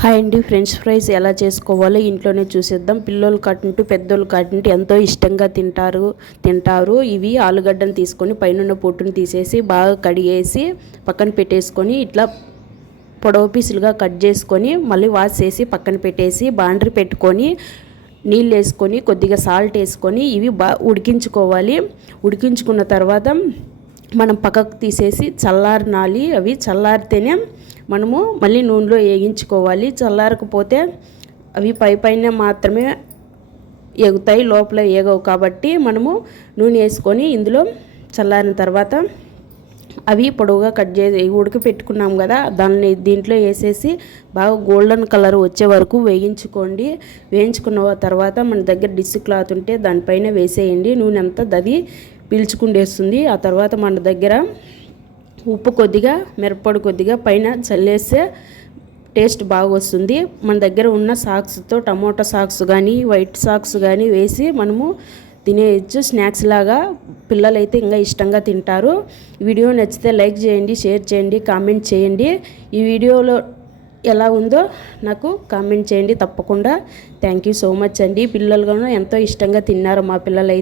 Hi అండి, French fries ఎలా చేసుకోవాలో ఇంట్లోనే చూసేద్దాం. పిల్లలు కట్టింటూ పెద్దోళ్ళు కట్టింటూ ఎంతో ఇష్టంగా తింటారు. ఇవి ఆలుగడ్డను తీసుకొని పైన పొట్టును తీసేసి బాగా కడిగేసి పక్కన పెట్టేసుకొని ఇట్లా పొడవు పీసులుగా కట్ చేసుకొని మళ్ళీ వాష్ చేసి పక్కన పెట్టేసి బాండ్రీ పెట్టుకొని నీళ్ళు వేసుకొని కొద్దిగా సాల్ట్ వేసుకొని ఇవి ఉడికించుకోవాలి. ఉడికించుకున్న తర్వాత మనం పక్కకు తీసేసి చల్లారనాలి. అవి చల్లారితేనే మనము మళ్ళీ నూనెలో వేగించుకోవాలి. చల్లారకపోతే అవి పైన మాత్రమే ఎగుతాయి, లోపల ఏగవు. కాబట్టి మనము నూనె వేసుకొని ఇందులో చల్లారిన తర్వాత అవి పొడవుగా కట్ చేసి ఉడికి పెట్టుకున్నాం కదా, దీంట్లో వేసేసి బాగా గోల్డెన్ కలర్ వచ్చే వరకు వేయించుకోండి. వేయించుకున్న తర్వాత మన దగ్గర డిష్ క్లాత్ ఉంటే దానిపైన వేసేయండి. నూనె అంతా అది పీల్చుకుండేస్తుంది. ఆ తర్వాత మన దగ్గర ఉప్పు కొద్దిగా, మిరప్పొడి కొద్దిగా పైన చల్లేస్తే టేస్ట్ బాగా వస్తుంది. మన దగ్గర ఉన్న సాక్స్తో టమోటా సాక్స్ కానీ వైట్ సాక్స్ కానీ వేసి మనము తినేయచ్చు. స్నాక్స్ లాగా పిల్లలైతే ఇంకా ఇష్టంగా తింటారు. వీడియో నచ్చితే లైక్ చేయండి, షేర్ చేయండి, కామెంట్ చేయండి. ఈ వీడియోలో ఎలా ఉందో నాకు కామెంట్ చేయండి తప్పకుండా. థ్యాంక్ యూ సో మచ్ అండి. పిల్లలు కూడా ఎంతో ఇష్టంగా తిన్నారు మా పిల్లలైతే.